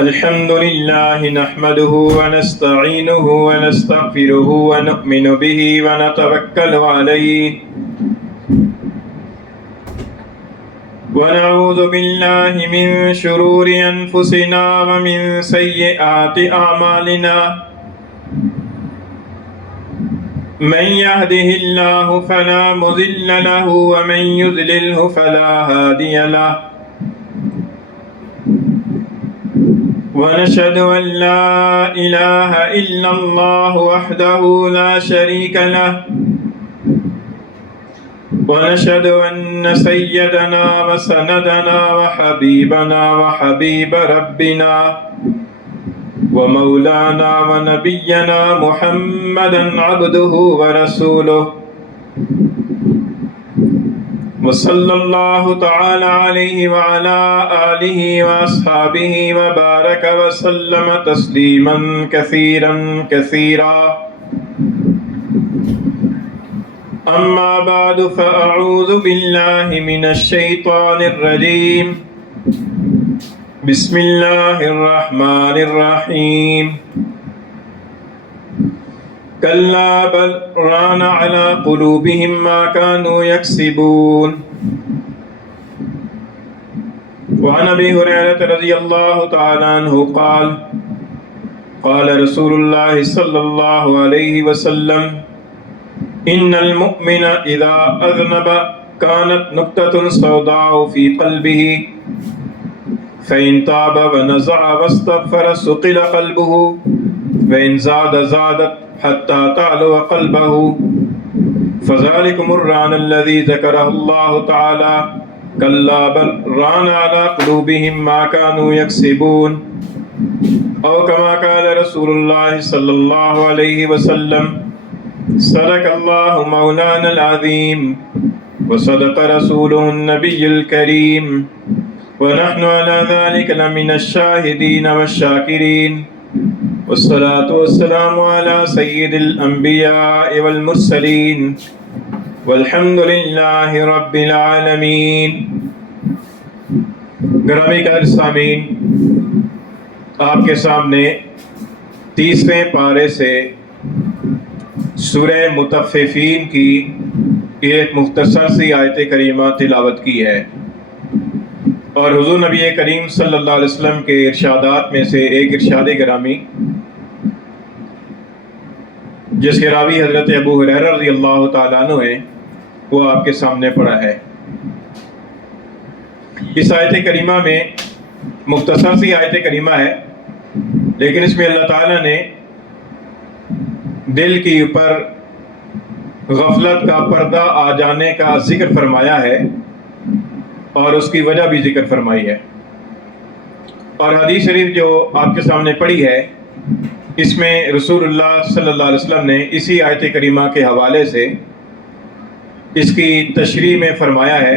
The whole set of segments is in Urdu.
الحمد لله نحمده ونستعينه ونستغفره ونؤمن به ونتوكل عليه ونعوذ بالله من شرور أنفسنا ومن سيئات أعمالنا من يهده الله فلا مضل له ومن يضلله فلا هادي له ونشهد أن لا إله إلا الله وحده لا شريك له ونشهد أن سيدنا وسندنا وحبيبنا وحبيب ربنا ومولانا ونبينا محمدا عبده ورسوله وصلى الله تعالى عليه وعلى آله وأصحابه وبارك وسلم تسليما كثيرا كثيرا أما بعد فأعوذ بالله من الشيطان الرجيم بسم الله الرحمن الرحيم كلا بل ران على قلوبهم ما كانوا يكسبون وعن أبي هريرة رضي الله تعالى عنه قال قال رسول الله صلى الله عليه وسلم إن المؤمن إذا أذنب كانت نكتة سوداء في قلبه فإن تاب ونزع واستغفر سقل قلبه وإن زادت حتى تعلو قلبه فذلكم الران الذي ذكره الله تعالى كلا بل ران على قلوبهم ما كانوا يكسبون أو كما قال رسول الله صلى الله عليه وسلم صدق الله مولانا العظيم وصدق رسوله النبي الكريم ونحن على ذلك لمن الشاهدين والشاكرين والصلاة والسلام على سيد الأنبياء والمرسلين والحمد لله رب العالمين. گرامی قدر سامعین، آپ کے سامنے 30ویں پارے سے سورہ مطففین کی ایک مختصر سی آیت کریمہ تلاوت کی ہے، اور حضور نبی کریم صلی اللہ علیہ وسلم کے ارشادات میں سے ایک ارشاد گرامی جس کے راوی حضرت ابو ہریرہ رضی اللہ تعالیٰ عنہ ہیں، وہ آپ کے سامنے پڑا ہے۔ اس آیت کریمہ میں مختصر سی آیت کریمہ ہے، لیکن اس میں اللہ تعالیٰ نے دل کے اوپر غفلت کا پردہ آ جانے کا ذکر فرمایا ہے اور اس کی وجہ بھی ذکر فرمائی ہے۔ اور حدیث شریف جو آپ کے سامنے پڑھی ہے، اس میں رسول اللہ صلی اللہ علیہ وسلم نے اسی آیت کریمہ کے حوالے سے اس کی تشریح میں فرمایا ہے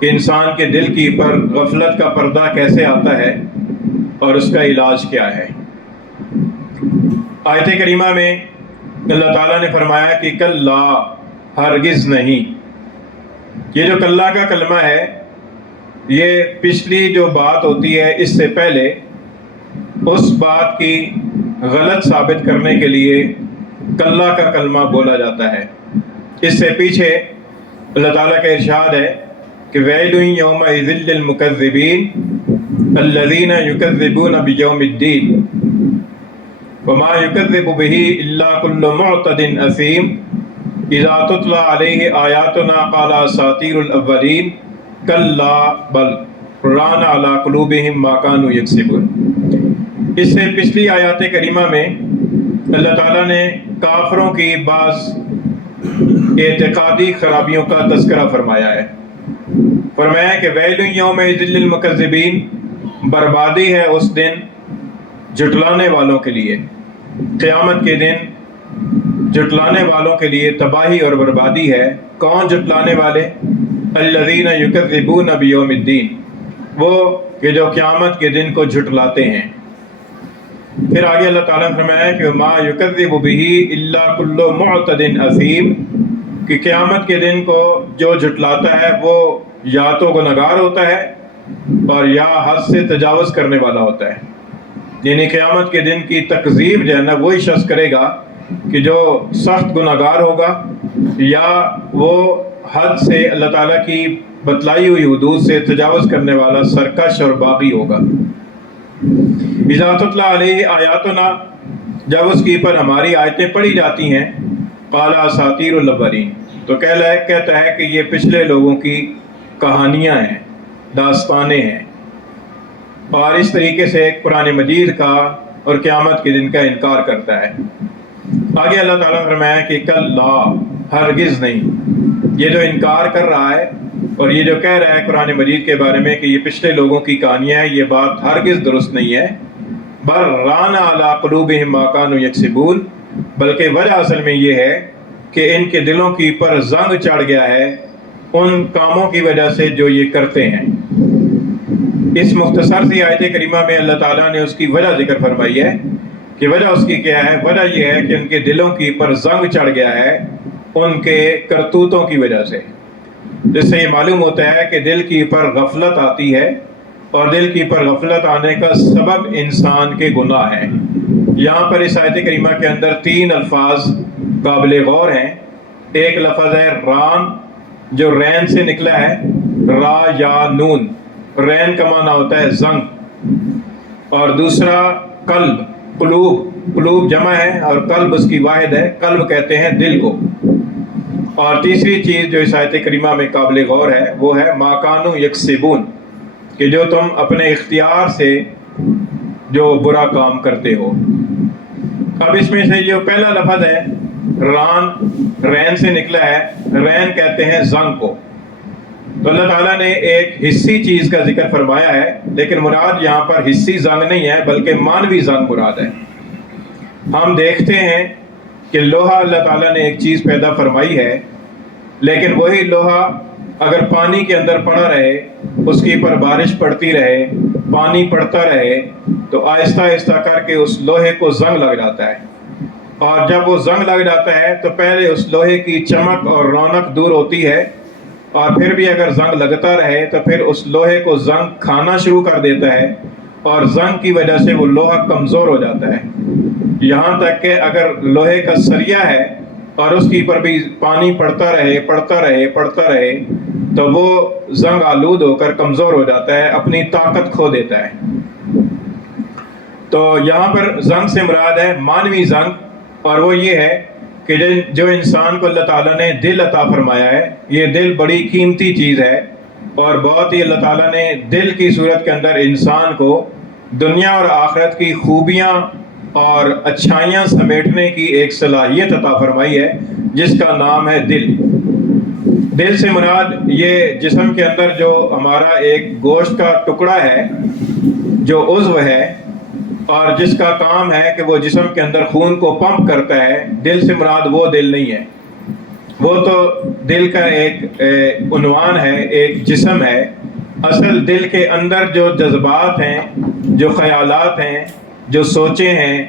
کہ انسان کے دل کے اوپر غفلت کا پردہ کیسے آتا ہے اور اس کا علاج کیا ہے۔ آیت کریمہ میں اللہ تعالیٰ نے فرمایا کہ کلا، ہرگز نہیں۔ یہ جو کلا کا کلمہ ہے، یہ پچھلی جو بات ہوتی ہے اس سے پہلے اس بات کی غلط ثابت کرنے کے لیے کلا کا کلمہ بولا جاتا ہے۔ اس سے پیچھے اللہ تعالیٰ کا ارشاد ہے کہ ویل یومئذ للمکذبین الذین یکذبون بیوم الدین وما یکذب بہ الا کل معتد اثیم اذا تتلی علیہ آیاتنا قال اساطیر الاولین کلا بل ران علی قلوبہم ما کانوا یکسبون۔ اس سے پچھلی آیات کریمہ میں اللہ تعالیٰ نے کافروں کی بعض اعتقادی خرابیوں کا تذکرہ فرمایا ہے۔ فرمایا کہ ویل یومئذ للمکذبین، بربادی ہے اس دن جھٹلانے والوں کے لیے۔ قیامت کے دن جھٹلانے والوں کے لیے تباہی اور بربادی ہے۔ کون جھٹلانے والے؟ الذین یکذبون بیوم الدین، وہ کہ جو قیامت کے دن کو جھٹلاتے ہیں۔ پھر آگے اللہ تعالیٰ نے فرمایا کہ ما یکذب بہ الا کل معتد اثیم، کہ قیامت کے دن کو جو جھٹلاتا ہے وہ یا تو گنہگار ہوتا ہے اور یا حد سے تجاوز کرنے والا ہوتا ہے۔ یعنی قیامت کے دن کی تکذیب جو ہے نا وہی شخص کرے گا کہ جو سخت گناہگار ہوگا یا وہ حد سے اللہ تعالیٰ کی بتلائی ہوئی حدود سے تجاوز کرنے والا سرکش اور باغی ہوگا۔ اذا تتلی علیہ آیاتنا، جب اس کے اوپر ہماری آیتیں پڑھی جاتی ہیں، قال اساطیر الاولین، تو کہتا ہے کہ یہ پچھلے لوگوں کی کہانیاں ہیں، داستانیں ہیں، اور اس طریقے سے قرآن مجید کا اور قیامت کے دن کا انکار کرتا ہے۔ آگے اللہ تعالیٰ نے فرمایا کہ کلا، ہرگز نہیں، یہ جو انکار کر رہا ہے اور یہ جو کہہ رہا ہے قرآن مجید کے بارے میں کہ یہ پچھلے لوگوں کی کہانیاں ہیں، یہ بات ہرگز درست نہیں ہے۔ بل ران علی قلوبہم ما کانوا یکسبون، بلکہ وجہ اصل میں یہ ہے کہ ان کے دلوں کی پر زنگ چڑھ گیا ہے ان کاموں کی وجہ سے جو یہ کرتے ہیں۔ اس مختصر سی آیت کریمہ میں اللہ تعالیٰ نے اس کی وجہ ذکر فرمائی ہے کہ وجہ اس کی کیا ہے۔ وجہ یہ ہے کہ ان کے دلوں کی پر زنگ چڑھ گیا ہے ان کے کرتوتوں کی وجہ سے، جس سے یہ معلوم ہوتا ہے کہ دل کی پر غفلت آتی ہے، اور دل کی پر غفلت آنے کا سبب انسان کے گناہ ہے۔ یہاں پر اس آیت کریمہ کے اندر 3 الفاظ قابل غور ہیں۔ ایک لفظ ہے ران، جو رین سے نکلا ہے، را یا نون، رین کا معنی ہوتا ہے زنگ، اور دوسرا قلب، قلوب جمع ہے اور قلب اس کی واحد ہے، قلب کہتے ہیں دل کو۔ اور تیسری چیز جو اس آیت کریمہ میں قابل غور ہے وہ ہے ما کانوا یکسبون، کہ جو تم اپنے اختیار سے جو برا کام کرتے ہو۔ اب اس میں سے جو پہلا لفظ ہے ران، رین سے نکلا ہے، رین کہتے ہیں زنگ کو۔ تو اللہ تعالیٰ نے ایک حصی چیز کا ذکر فرمایا ہے، لیکن مراد یہاں پر حصی زنگ نہیں ہے بلکہ مانوی زنگ مراد ہے۔ ہم دیکھتے ہیں کہ لوہا اللہ تعالیٰ نے ایک چیز پیدا فرمائی ہے، لیکن وہی لوہا اگر پانی کے اندر پڑا رہے، اس کے اوپر بارش پڑتی رہے، پانی پڑتا رہے، تو آہستہ آہستہ کر کے اس لوہے کو زنگ لگ جاتا ہے، اور جب وہ زنگ لگ جاتا ہے تو پہلے اس لوہے کی چمک اور رونق دور ہوتی ہے، اور پھر بھی اگر زنگ لگتا رہے تو پھر اس لوہے کو زنگ کھانا شروع کر دیتا ہے، اور زنگ کی وجہ سے وہ لوہا کمزور ہو جاتا ہے، یہاں تک کہ اگر لوہے کا سریا ہے اور اس کے اوپر بھی پانی پڑتا رہے تو وہ زنگ آلود ہو کر کمزور ہو جاتا ہے، اپنی طاقت کھو دیتا ہے۔ تو یہاں پر زنگ سے مراد ہے مانوی زنگ، اور وہ یہ ہے کہ جو انسان کو اللہ تعالیٰ نے دل عطا فرمایا ہے، یہ دل بڑی قیمتی چیز ہے، اور بہت ہی اللہ تعالیٰ نے دل کی صورت کے اندر انسان کو دنیا اور آخرت کی خوبیاں اور اچھائیاں سمیٹنے کی ایک صلاحیت عطا فرمائی ہے، جس کا نام ہے دل۔ دل سے مراد یہ جسم کے اندر جو ہمارا ایک گوشت کا ٹکڑا ہے، جو عضو ہے اور جس کا کام ہے کہ وہ جسم کے اندر خون کو پمپ کرتا ہے، دل سے مراد وہ دل نہیں ہے۔ وہ تو دل کا ایک عنوان ہے، ایک جسم ہے۔ اصل دل کے اندر جو جذبات ہیں، جو خیالات ہیں، جو سوچیں ہیں،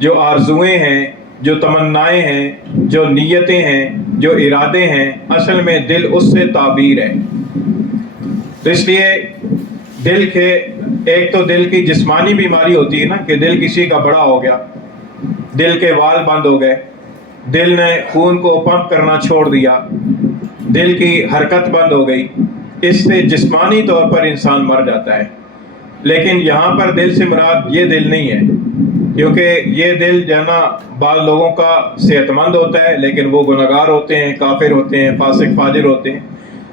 جو آرزوئیں ہیں، جو تمنائیں ہیں، جو نیتیں ہیں، جو ارادے ہیں، اصل میں دل اس سے تعبیر ہے۔ تو اس لیے دل کے ایک تو دل کی جسمانی بیماری ہوتی ہے نا، کہ دل کسی کا بڑا ہو گیا، دل کے وال بند ہو گئے، دل نے خون کو پمپ کرنا چھوڑ دیا، دل کی حرکت بند ہو گئی، اس سے جسمانی طور پر انسان مر جاتا ہے۔ لیکن یہاں پر دل سے مراد یہ دل نہیں ہے، کیونکہ یہ دل جو ہے نا بعض لوگوں کا صحت مند ہوتا ہے لیکن وہ گناہگار ہوتے ہیں، کافر ہوتے ہیں، فاسق فاجر ہوتے ہیں،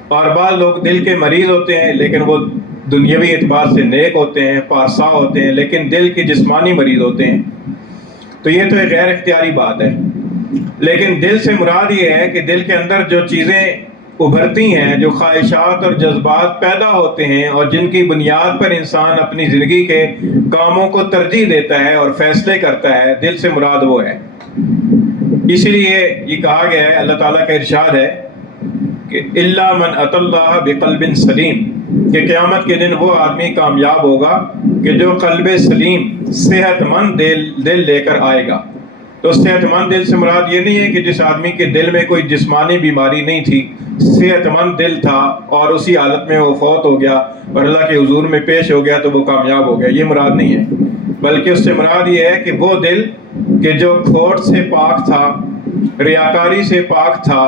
اور بعض لوگ دل کے مریض ہوتے ہیں لیکن وہ دنیاوی اعتبار سے نیک ہوتے ہیں، پارسا ہوتے ہیں، لیکن دل کے جسمانی مریض ہوتے ہیں۔ تو یہ تو ایک غیر اختیاری بات ہے۔ لیکن دل سے مراد یہ ہے کہ دل کے اندر جو چیزیں ابھرتی ہیں، جو خواہشات اور جذبات پیدا ہوتے ہیں اور جن کی بنیاد پر انسان اپنی زندگی کے کاموں کو ترجیح دیتا ہے اور فیصلے کرتا ہے، دل سے مراد وہ ہے۔ اسی لیے یہ کہا گیا ہے، اللہ تعالیٰ کا ارشاد ہے کہ الا من اتى اللہ بقلب سلیم، کہ قیامت کے دن وہ آدمی کامیاب ہوگا کہ جو قلب سلیم، صحت مند دل لے کر آئے گا۔ تو صحت مند دل سے مراد یہ نہیں ہے کہ جس آدمی کے دل میں کوئی جسمانی بیماری نہیں تھی، صحت مند دل تھا اور اسی حالت میں وہ فوت ہو گیا اور اللہ کے حضور میں پیش ہو گیا تو وہ کامیاب ہو گیا، یہ مراد نہیں ہے۔ بلکہ اس سے مراد یہ ہے کہ وہ دل کہ جو کھوٹ سے پاک تھا، ریاکاری سے پاک تھا،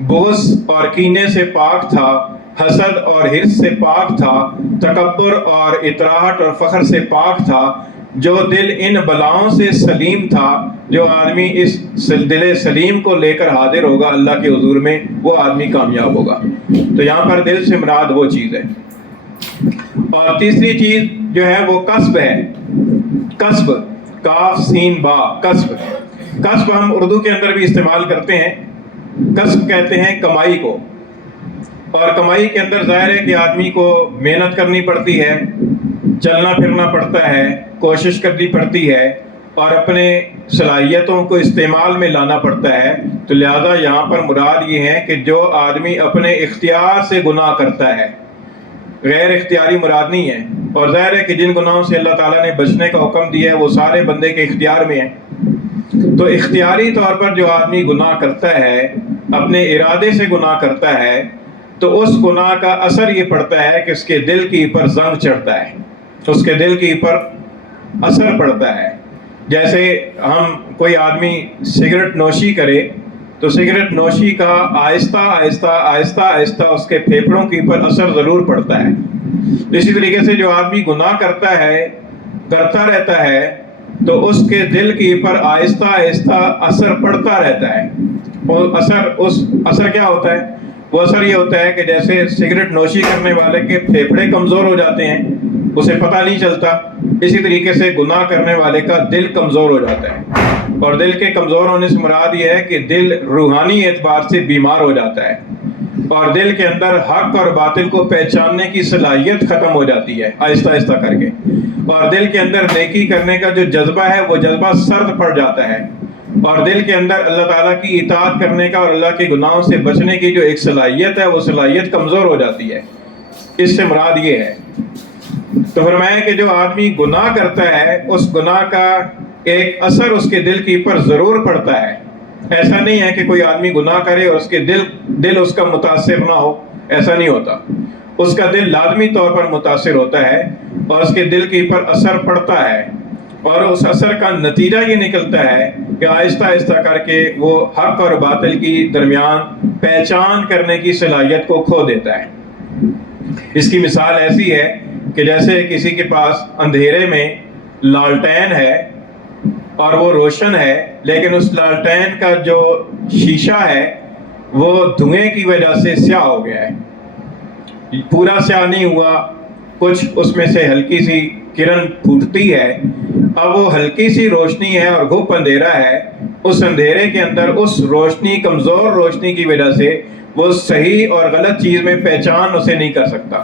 بغض اور کینے سے پاک تھا، حسد اور حرص سے پاک تھا، تکبر اور اطراحت اور فخر سے پاک تھا، جو دل ان بلاؤں سے سلیم تھا، جو آدمی اس دل سلیم کو لے کر حاضر ہوگا اللہ کے حضور میں، وہ آدمی کامیاب ہوگا۔ تو یہاں پر دل سے مراد وہ چیز ہے۔ اور تیسری چیز جو ہے وہ کسب ہے۔ کسب، کاف سین با، کسب۔ کسب ہم اردو کے اندر بھی استعمال کرتے ہیں۔ کسب کہتے ہیں کمائی کو، اور کمائی کے اندر ظاہر ہے کہ آدمی کو محنت کرنی پڑتی ہے، چلنا پھرنا پڑتا ہے، کوشش کرنی پڑتی ہے، اور اپنے صلاحیتوں کو استعمال میں لانا پڑتا ہے۔ تو لہذا یہاں پر مراد یہ ہے کہ جو آدمی اپنے اختیار سے گناہ کرتا ہے، غیر اختیاری مراد نہیں ہے۔ اور ظاہر ہے کہ جن گناہوں سے اللہ تعالیٰ نے بچنے کا حکم دیا ہے وہ سارے بندے کے اختیار میں ہیں۔ تو اختیاری طور پر جو آدمی گناہ کرتا ہے، اپنے ارادے سے گناہ کرتا ہے، تو اس گناہ کا اثر یہ پڑتا ہے کہ اس کے دل کے اوپر زنگ چڑھتا ہے، اس کے دل کے اوپر اثر پڑتا ہے۔ جیسے ہم کوئی آدمی سگریٹ نوشی کرے تو سگریٹ نوشی کا آہستہ آہستہ آہستہ آہستہ اس کے پھیپھڑوں کے اوپر اثر ضرور پڑتا ہے۔ اسی طریقے سے جو آدمی گناہ کرتا ہے، کرتا رہتا ہے، تو اس کے دل کے اوپر آہستہ آہستہ اثر پڑتا رہتا ہے۔ اور اثر کیا ہوتا ہے؟ وہ اثر یہ ہوتا ہے کہ جیسے سگریٹ نوشی کرنے والے کے پھیپھڑے کمزور ہو جاتے ہیں، اسے پتہ نہیں چلتا، اسی طریقے سے گناہ کرنے والے کا دل کمزور ہو جاتا ہے۔ اور دل کے کمزور ہونے سے مراد یہ ہے کہ دل روحانی اعتبار سے بیمار ہو جاتا ہے، اور دل کے اندر حق اور باطل کو پہچاننے کی صلاحیت ختم ہو جاتی ہے آہستہ آہستہ کر کے، اور دل کے اندر نیکی کرنے کا جو جذبہ ہے وہ جذبہ سرد پڑ جاتا ہے، اور دل کے اندر اللہ تعالیٰ کی اطاعت کرنے کا اور اللہ کے گناہوں سے بچنے کی جو ایک صلاحیت ہے وہ صلاحیت کمزور ہو جاتی ہے۔ اس سے مراد یہ ہے۔ تو فرمایا کہ جو آدمی گناہ کرتا ہے اس گناہ کا ایک اثر اس کے دل کے اوپر ضرور پڑتا ہے۔ ایسا نہیں ہے کہ کوئی آدمی گناہ کرے اور اس کے دل اس کا متاثر نہ ہو، ایسا نہیں ہوتا۔ اس کا دل لازمی طور پر متاثر ہوتا ہے اور اس کے دل کے اوپر اثر پڑتا ہے، اور اس اثر کا نتیجہ یہ نکلتا ہے کہ آہستہ آہستہ کر کے وہ حق اور باطل کی درمیان پہچان کرنے کی صلاحیت کو کھو دیتا ہے۔ اس کی مثال ایسی ہے کہ جیسے کسی کے پاس اندھیرے میں لالٹین ہے اور وہ روشن ہے، لیکن اس لالٹین کا جو شیشہ ہے وہ دھوئیں کی وجہ سے سیاہ ہو گیا ہے، پورا سیاہ نہیں ہوا، کچھ اس میں سے ہلکی سی کرن پھوٹتی ہے۔ اب وہ ہلکی سی روشنی ہے اور گھپ اندھیرا ہے، اس اندھیرے کے اندر اس روشنی، کمزور روشنی کی وجہ سے وہ صحیح اور غلط چیز میں پہچان اسے نہیں کر سکتا۔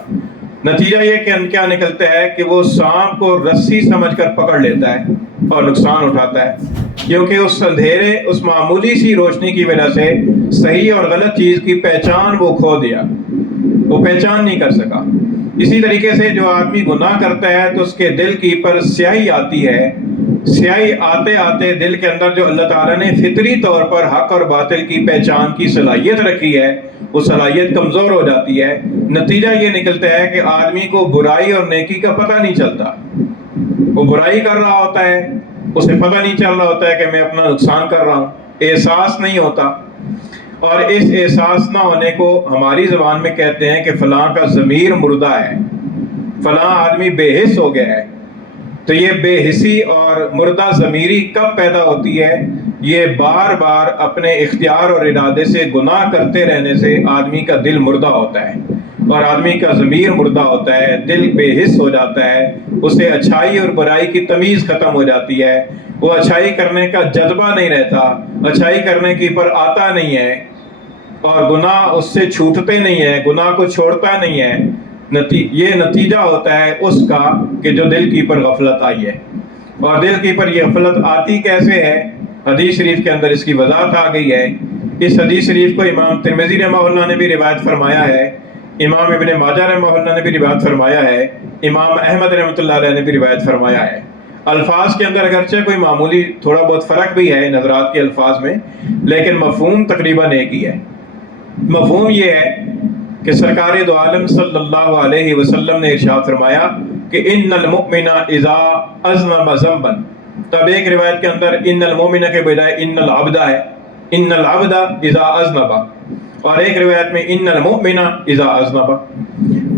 نتیجہ یہ کہ کیا نکلتا ہے کہ وہ سانپ کو رسی سمجھ کر پکڑ لیتا ہے اور نقصان اٹھاتا ہے، کیونکہ اس اندھیرے، اس معمولی سی روشنی کی وجہ سے صحیح اور غلط چیز کی پہچان وہ کھو دیا، وہ پہچان نہیں کر سکا۔ اسی طریقے سے جو آدمی گناہ کرتا ہے تو اس کے دل کے اوپر سیاہی آتی ہے، سیاہی آتے آتے دل کے اندر جو اللہ تعالیٰ نے فطری طور پر حق اور باطل کی پہچان کی صلاحیت رکھی ہے وہ صلاحیت کمزور ہو جاتی ہے۔ نتیجہ یہ نکلتا ہے کہ آدمی کو برائی اور نیکی کا پتہ نہیں چلتا، وہ برائی کر رہا ہوتا ہے، اسے پتہ نہیں چل رہا ہوتا ہے کہ میں اپنا نقصان کر رہا ہوں، احساس نہیں ہوتا۔ اور اس احساس نہ ہونے کو ہماری زبان میں کہتے ہیں کہ فلاں کا ضمیر مردہ ہے، فلاں آدمی بے حس ہو گیا ہے۔ تو یہ بے حسی اور مردہ ضمیری کب پیدا ہوتی ہے؟ یہ بار بار اپنے اختیار اور ارادے سے گناہ کرتے رہنے سے آدمی کا دل مردہ ہوتا ہے، اور آدمی کا ضمیر مردہ ہوتا ہے، دل بے حس ہو جاتا ہے، اسے اچھائی اور برائی کی تمیز ختم ہو جاتی ہے، وہ اچھائی کرنے کا جذبہ نہیں رہتا، اچھائی کرنے کی پر آتا نہیں ہے، اور گناہ اس سے چھوٹتے نہیں ہیں، گناہ کو چھوڑتا نہیں ہے۔ یہ نتیجہ ہوتا ہے اس کا کہ جو دل کی پر غفلت آئی ہے۔ اور دل کی پر یہ غفلت آتی کیسے ہے؟ حدیث شریف کے اندر اس کی وضاحت آ گئی ہے۔ اس حدیث شریف کو امام ترمذی رحمہ اللہ نے بھی روایت فرمایا ہے، امام ابن ماجہ رحمہ اللہ نے بھی روایت فرمایا ہے، امام احمد رحمۃ اللہ علیہ نے بھی روایت فرمایا ہے۔ الفاظ کے اندر اگرچہ کوئی معمولی تھوڑا بہت فرق بھی ہے نظرات کے الفاظ میں، لیکن مفہوم تقریباً ایک ہی ہے۔ مفہوم یہ ہے کہ سرکار دو عالم صلی اللہ علیہ وسلم نے ارشاد فرمایا کہ ان المؤمن اذا اذنب ذنبا، تب ایک روایت کے اندر ان المؤمن کے بجائے ان العبد ہے، ان العبد اذا اذنب، اور ایک روایت میں ان المؤمن اذا اذنب۔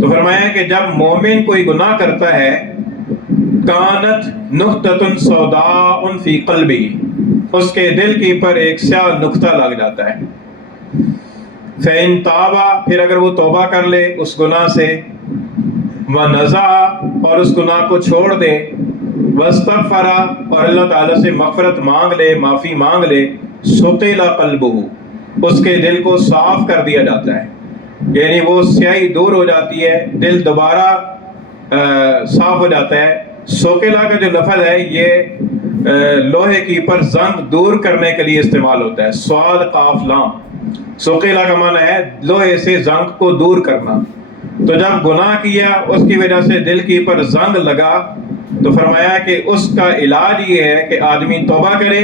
تو فرمایا کہ جب مومن کوئی گناہ کرتا ہے کانت نقطۃ سوداء فی قلبہ، اس کے دل کے اوپر ایک سیاہ نقطہ لگ جاتا ہے۔ فإن تابا، پھر اگر وہ توبہ کر لے اس گناہ سے، ونزع، اور اس گناہ کو چھوڑ دے، واستغفر، اور اللہ تعالیٰ سے مغفرت مانگ لے، معافی مانگ لے، سطل قلبہ، اس کے دل کو صاف کر دیا جاتا ہے، یعنی وہ سیاہی دور ہو جاتی ہے، دل دوبارہ صاف ہو جاتا ہے۔ سوکیلا کا جو لفظ ہے یہ لوہے کے اوپر زنگ دور کرنے کے لیے استعمال ہوتا ہے، صاد قاف لام۔ سوکیلا کا معنی ہے لوہے سے زنگ کو دور کرنا۔ تو جب گناہ کیا اس کی وجہ سے دل کے اوپر زنگ لگا، تو فرمایا کہ اس کا علاج یہ ہے کہ آدمی توبہ کرے،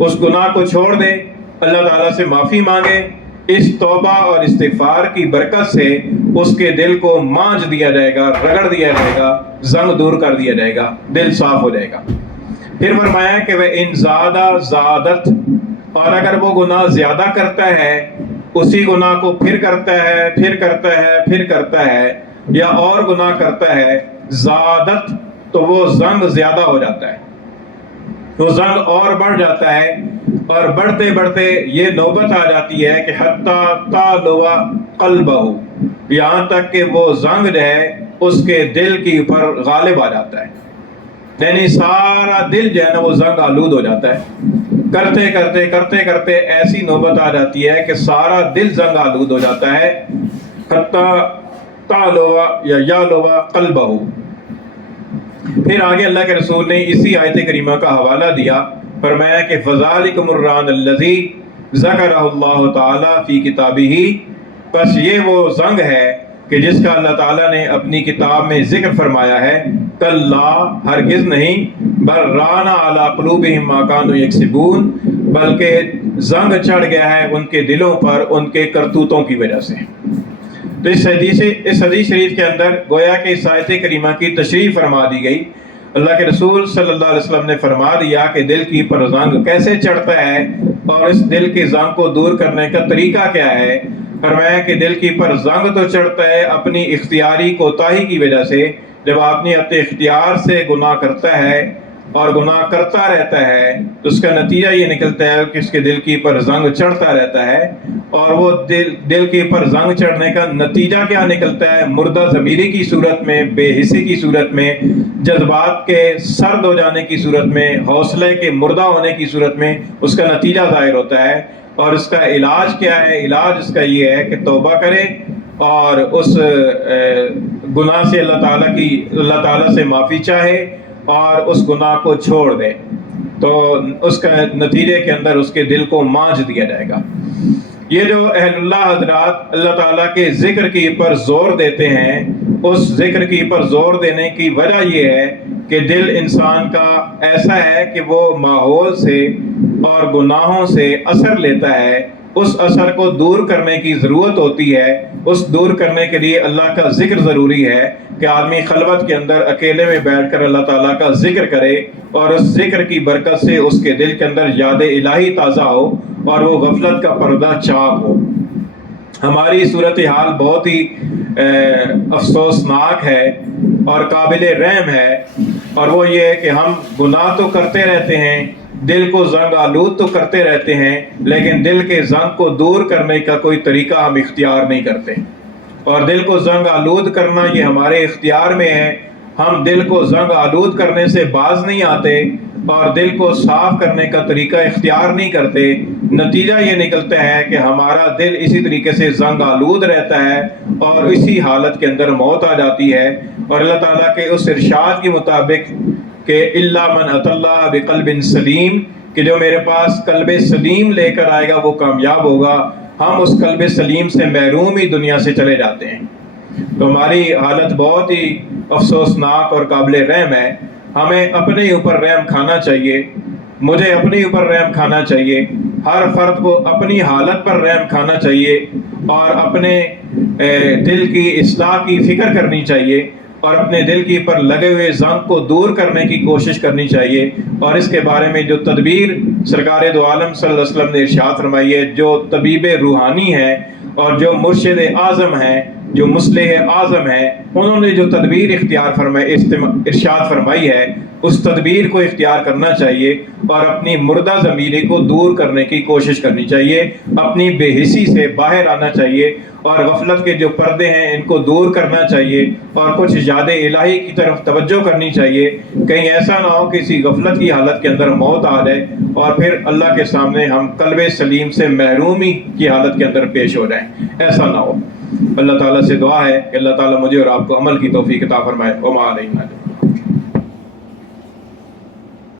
اس گناہ کو چھوڑ دے، اللہ تعالیٰ سے معافی مانگے۔ اس توبہ اور استغفار کی برکت سے اس کے دل کو مانج دیا جائے گا، رگڑ دیا جائے گا، زنگ دور کر دیا جائے گا، دل صاف ہو جائے گا۔ پھر فرمایا کہ وہ ان زادہ زادت، اور اگر وہ گناہ زیادہ کرتا ہے، اسی گناہ کو پھر کرتا ہے، پھر کرتا ہے، پھر کرتا ہے، یا اور گناہ کرتا ہے، زادت، تو وہ زنگ زیادہ ہو جاتا ہے، وہ زنگ اور بڑھ جاتا ہے، اور بڑھتے بڑھتے یہ نوبت آ جاتی ہے کہ حتیٰ تعلو قلبہ، یہاں تک کہ وہ زنگ جو ہے اس کے دل کے اوپر غالب آ جاتا ہے، یعنی سارا دل جو ہے نا وہ زنگ آلود ہو جاتا ہے۔ کرتے کرتے کرتے کرتے ایسی نوبت آ جاتی ہے کہ سارا دل زنگ آلود ہو جاتا ہے، حتیٰ تعلو یا یعلو قلبہ۔ پھر آگے اللہ کے رسول نے اسی آیت کریمہ کا حوالہ دیا، فرمایا کہ فَذَلِكُمُ الرَّانَ الَّذِي ذَكَرَهُ اللَّهُ تَعَالَى فِي كِتَابِهِ، بس یہ وہ زنگ ہے کہ جس کا اللہ تعالیٰ نے اپنی کتاب میں ذکر فرمایا ہے، کَلَّا، ہرگز نہیں، بَلْ رَانَ عَلَىٰ قُلُوبِهِمْ مَا كَانُوا يَكْسِبُونَ، بلکہ زنگ چڑھ گیا ہے ان کے دلوں پر ان کے کرتوتوں کی وجہ سے۔ تو اس حدیث شریف کے اندر گویا کہ اس آیت کریمہ کی تشریح فرما دی گئی۔ اللہ کے رسول صلی اللہ علیہ وسلم نے فرما دیا کہ دل کی پر زنگ کیسے چڑھتا ہے اور اس دل کے زنگ کو دور کرنے کا طریقہ کیا ہے۔ فرمایا کہ دل کی پر زنگ تو چڑھتا ہے اپنی اختیاری کوتاہی کی وجہ سے، جب آدمی اپنے اختیار سے گناہ کرتا ہے اور گناہ کرتا رہتا ہے تو اس کا نتیجہ یہ نکلتا ہے کہ اس کے دل کی پر زنگ چڑھتا رہتا ہے، اور وہ دل کے پر زنگ چڑھنے کا نتیجہ کیا نکلتا ہے؟ مردہ ضمیری کی صورت میں، بے حسی کی صورت میں، جذبات کے سرد ہو جانے کی صورت میں، حوصلے کے مردہ ہونے کی صورت میں اس کا نتیجہ ظاہر ہوتا ہے۔ اور اس کا علاج کیا ہے؟ علاج اس کا یہ ہے کہ توبہ کرے اور اس گناہ سے اللہ تعالیٰ سے معافی چاہے اور اس گناہ کو چھوڑ دے، تو اس کا نتیجے کے اندر اس کے دل کو مانج دیا جائے گا۔ یہ جو اہل اللہ حضرات اللہ تعالیٰ کے ذکر کے اوپر زور دیتے ہیں، اس ذکر کے اوپر زور دینے کی وجہ یہ ہے کہ دل انسان کا ایسا ہے کہ وہ ماحول سے اور گناہوں سے اثر لیتا ہے، اس اثر کو دور کرنے کی ضرورت ہوتی ہے۔ اس دور کرنے کے لیے اللہ کا ذکر ضروری ہے کہ آدمی خلوت کے اندر اکیلے میں بیٹھ کر اللہ تعالیٰ کا ذکر کرے، اور اس ذکر کی برکت سے اس کے دل کے اندر یاد الہی تازہ ہو اور وہ غفلت کا پردہ چاک ہو۔ ہماری صورتحال بہت ہی افسوسناک ہے اور قابل رحم ہے، اور وہ یہ ہے کہ ہم گناہ تو کرتے رہتے ہیں، دل کو زنگ آلود تو کرتے رہتے ہیں، لیکن دل کے زنگ کو دور کرنے کا کوئی طریقہ ہم اختیار نہیں کرتے۔ اور دل کو زنگ آلود کرنا یہ ہمارے اختیار میں ہے، ہم دل کو زنگ آلود کرنے سے باز نہیں آتے اور دل کو صاف کرنے کا طریقہ اختیار نہیں کرتے۔ نتیجہ یہ نکلتا ہے کہ ہمارا دل اسی طریقے سے زنگ آلود رہتا ہے اور اسی حالت کے اندر موت آ جاتی ہے۔ اور اللہ تعالیٰ کے اس ارشاد کے مطابق کہ الا من اتى اللہ بقلب سلیم، کہ جو میرے پاس قلب سلیم لے کر آئے گا وہ کامیاب ہوگا، ہم اس قلب سلیم سے محروم ہی دنیا سے چلے جاتے ہیں۔ تو ہماری حالت بہت ہی افسوسناک اور قابل رحم ہے۔ ہمیں اپنے اوپر رحم کھانا چاہیے، مجھے اپنے اوپر رحم کھانا چاہیے، ہر فرد کو اپنی حالت پر رحم کھانا چاہیے اور اپنے دل کی اصلاح کی فکر کرنی چاہیے۔ اور اپنے دل کی پر لگے ہوئے زنگ کو دور کرنے کی کوشش کرنی چاہیے، اور اس کے بارے میں جو تدبیر سرکار دو عالم صلی اللہ علیہ وسلم نے ارشاد فرمائی ہے، جو طبیب روحانی ہے اور جو مرشد اعظم ہیں، جو مصلح اعظم ہیں، انہوں نے جو تدبیر ارشاد فرمائی ہے، اس تدبیر کو اختیار کرنا چاہیے اور اپنی مردہ ضمیری کو دور کرنے کی کوشش کرنی چاہیے، اپنی بے حسی سے باہر آنا چاہیے، اور غفلت کے جو پردے ہیں ان کو دور کرنا چاہیے، اور کچھ یاد الہی کی طرف توجہ کرنی چاہیے، کہیں ایسا نہ ہو کسی غفلت کی حالت کے اندر موت آ جائے اور پھر اللہ کے سامنے ہم قلب سلیم سے محرومی کی حالت کے اندر پیش ہو جائیں، ایسا نہ ہو۔ اللہ تعالیٰ سے دعا ہے کہ اللہ تعالیٰ مجھے اور آپ کو عمل کی توفیق عطا فرمائے۔ وما علینا۔